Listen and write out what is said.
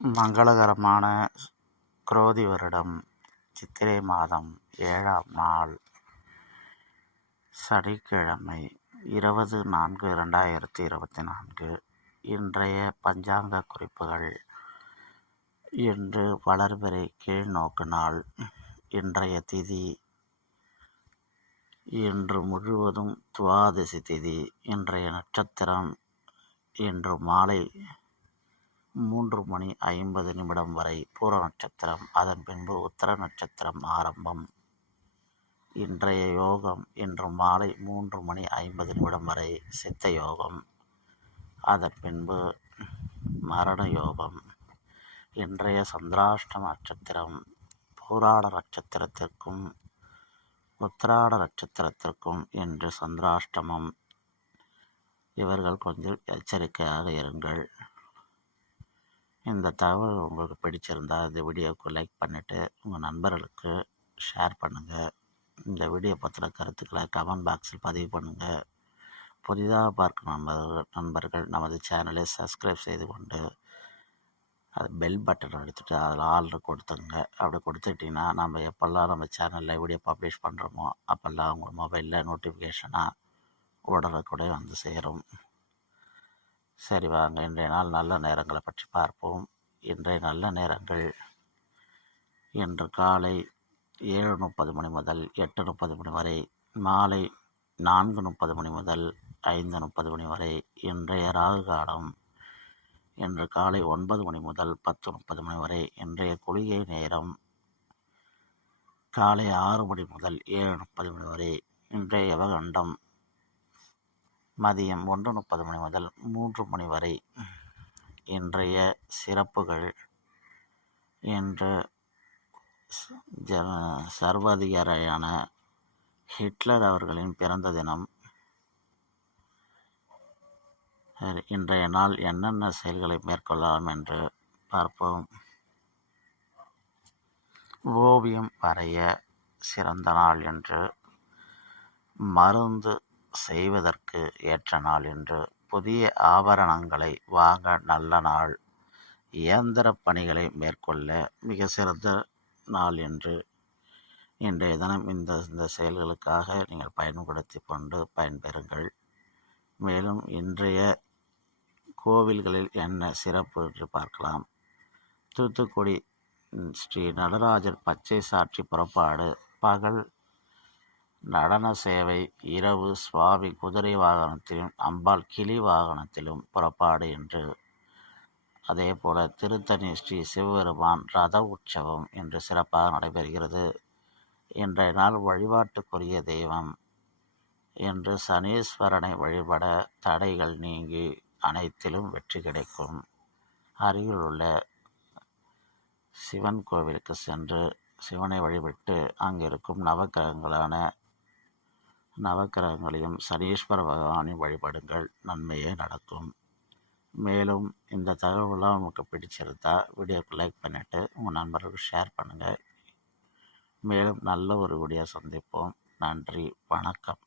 மங்களகரமான குரோதி வருடம் சித்திரை மாதம் 7ஆம் நாள் சனிக்கிழமை 20/4/2024. இன்றைய பஞ்சாங்க குறிப்புகள். இன்று வளர்பிறை கீழ்நோக்கு நாள். இன்றைய திதி. இன்று முழுவதும் துவாதசி திதி. இன்றைய நட்சத்திரம் இன்று மாலை 3:50 வரை பூர நட்சத்திரம், அதன் பின்பு உத்தர நட்சத்திரம் ஆரம்பம். இன்றைய யோகம் இன்று மாலை 3:50 வரை சித்த யோகம், அதன் பின்பு மரண யோகம். இன்றைய சந்திராஷ்டம நட்சத்திரம் பூராட நட்சத்திரத்திற்கும் உத்திராட நட்சத்திரத்திற்கும் இன்று சந்திராஷ்டமம். இவர்கள் கொஞ்சம் எச்சரிக்கையாக இருங்கள். இந்த தகவல் உங்களுக்கு பிடிச்சிருந்தால் இந்த வீடியோவுக்கு லைக் பண்ணிவிட்டு உங்கள் நண்பர்களுக்கு ஷேர் பண்ணுங்கள். இந்த வீடியோ பற்றின கருத்துக்களை கமெண்ட் பாக்ஸில் பதிவு பண்ணுங்கள். புதிதாக பார்க்கும் நண்பர்கள் நமது சேனலை சப்ஸ்கிரைப் செய்து கொண்டு அது பெல் பட்டன் எடுத்துகிட்டு அதில் ஆல்னு கொடுத்துங்க. அப்படி கொடுத்துட்டிங்கன்னா நம்ம எப்போல்லாம் நம்ம சேனலில் வீடியோ பப்ளிஷ் பண்ணுறோமோ அப்போல்லாம் உங்கள் மொபைலில் நோட்டிஃபிகேஷனாக உடனுக்குடைய வந்து சேரும். சரி வாங்க, இன்றைய நாள் நல்ல நேரங்களை பற்றி பார்ப்போம். இன்றைய நல்ல நேரங்கள் இன்று காலை 7:30 முதல் 8:30 வரை, மாலை 4:30 முதல் 5:30 வரை. இன்றைய ராகு காலம் இன்று காலை 9 முதல் 10:30 வரை. இன்றைய குளிகை நேரம் காலை 6 முதல் 7:30 வரை. இன்றைய யவகண்டம் மதியம் 1:30 முதல் 3 வரை. இன்றைய சிறப்புகள். இன்று சர்வாதிகாரியான ஹிட்லர் அவர்களின் பிறந்த தினம். இன்றைய நாள் என்னென்ன செயல்களை மேற்கொள்ளலாம் என்று பார்ப்போம். ஓவியம் வரைய சிறந்த நாள் என்று, மருந்து செய்வதற்கு ஏற்ற நாள் என்று, புதிய ஆபரணங்களை வாங்க நல்ல நாள், இயந்திர பணிகளை மேற்கொள்ள மிக சிறந்த நாள் என்று. இன்றைய தினம் இந்த செயல்களுக்காக நீங்கள் பயன்படுத்தி கொண்டு பயன்பெறுங்கள். மேலும் இன்றைய கோவில்களில் என்ன சிறப்பு என்று பார்க்கலாம். தூத்துக்குடி ஸ்ரீ நடராஜர் பச்சை சாற்றி புறப்பாடு, பகல் நடன சேவை, இரவு சுவாமி குதிரை வாகனத்திலும் அம்பாள் கிளி வாகனத்திலும் புறப்பாடு என்று. அதே போல திருத்தணி ஸ்ரீ சிவபெருமான் ரத உற்சவம் என்று சிறப்பாக நடைபெறுகிறது. இன்றைய நாள் வழிபாட்டுக்குரிய தெய்வம் என்று சனீஸ்வரனை வழிபட தடைகள் நீங்கி அனைத்திலும் வெற்றி கிடைக்கும். அருகில் உள்ள சிவன் கோவிலுக்கு சென்று சிவனை வழிபட்டு அங்கிருக்கும் நவக்கிரகங்களையும் சனீஸ்வர பகவானையும் வழிபடுங்கள், நன்மையே நடக்கும். மேலும் இந்த தகவலாம் உங்களுக்கு பிடிச்சிருந்தா வீடியோக்கு லைக் பண்ணிவிட்டு உங்கள் நண்பர்களுக்கு ஷேர் பண்ணுங்கள். மேலும் நல்ல ஒரு வீடியோ சந்திப்போம். நன்றி, வணக்கம்.